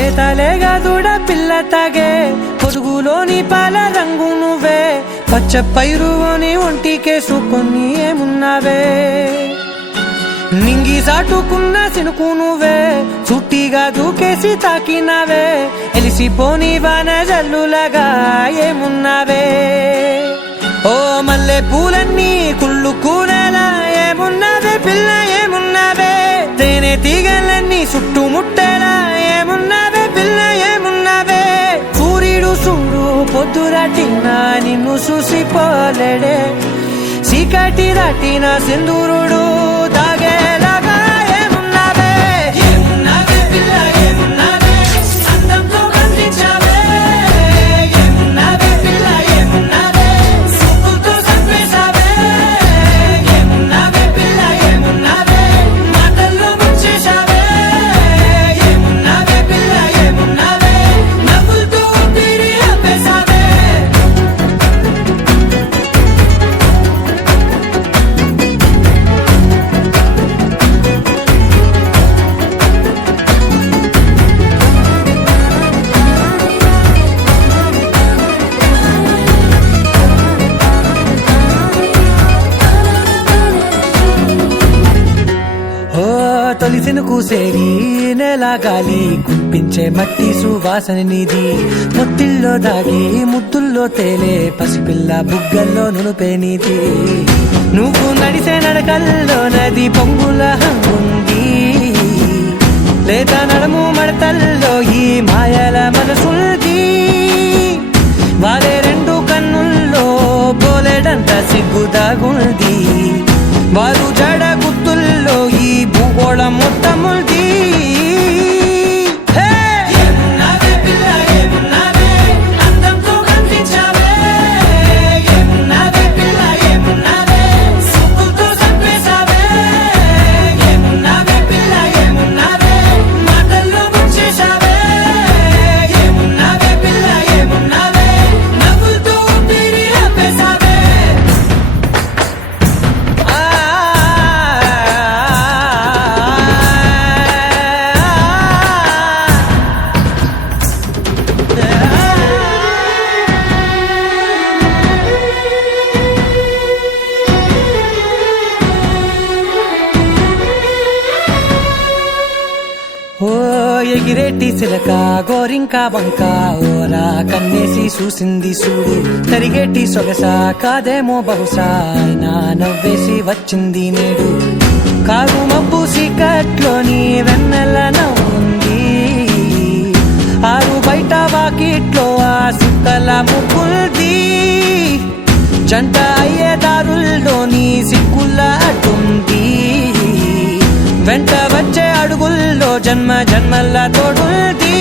లేతలేగా దూడ పిల్ల తాగే పొదుగులోని పాల రంగు నువ్వే పచ్చ పైరుని ఒంటికేసుకొని ఏమున్నావే నింగి సాటుకున్న సినుకు నువ్వే చుట్టిగా దూకేసి తాకినావే ఎలిసిపోని వాన జల్లులాగా ఏమున్నావే ఓ మల్లె పూలన్నీ కుళ్ళు కూనేలా ఏమున్నావే పిల్ల ఏమున్నావే తేనె తీగలన్నీ చుట్టుముట్టేలా ఏమున్నావే పిల్ల ఏమున్నావే సూర్యుడు చూడు పొద్దురాటిన నిన్ను చూసిపోలేడే చీకటి దాటిన సింధూరుడు తాగేలాగా ఏమున్నావే ఏమున్నావే పిల్ల ఏమున్నావే అందంతో కనిపించావే ఏమున్నావే పిల్ల ఏమున్నావే సుక్కుతో సంపేశావే ఏమున్నావే పిల్ల ఏమున్నావే మాటల్లో ముంచేశావే ఏమున్నావే పిల్ల ఏమున్నావే నవ్వులతో ఊపిరి ఆపేశావే తొలిసిన కూసేరి నెల గాలి కుప్పించే మట్టి సువాసన నీది ముత్తిల్లో దాగి ముత్తుల్లో తేలే పసిపిల్ల బుగ్గల్లో నునుపే నీది నువ్వు నడిసే నడకల్లో నది పొంగుల హంగుంది లేదా నడుము మడతల్లో ఈ మాయల మనసుంది వారే రెండు కన్నుల్లో పోలేడంత సిగ్గుదాగుంది వారు జడ గుత్తుల్లో ఈ భూగోళం మొత్తముంది ఏమున్నావే పిల్ల ఏమున్నావే అందంతో కనిపించావే ఏమున్నావే పిల్ల ఏమున్నావే సుక్కుతో సంపేశావే ఏమున్నావే పిల్ల ఏమున్నావే మాటల్లో ముంచేశావే ఏమున్నావే పిల్ల ఏమున్నావే నవ్వులతో ఊపిరి ఆపేశావే ఓ ఎగిరేటి సిలక గోరింక వంక ఓరా కన్నేసి చూసింది చూడు తరిగేటి సొగస కాదేమో బహుశా అయినా నవ్వేసి వచ్చింది నేడు కారు మబ్బు సీకట్లోని వెన్నెల నవ్వుంది ఆరు బయట వాకిట్లో ఆ సుక్కల ముగ్గుల్ది జంట అయ్యే దారుల్లోని సిక్కుల అడ్డుంది వెంట వచ్చే అడుగుల్లో జన్మ జన్మల తోడుంది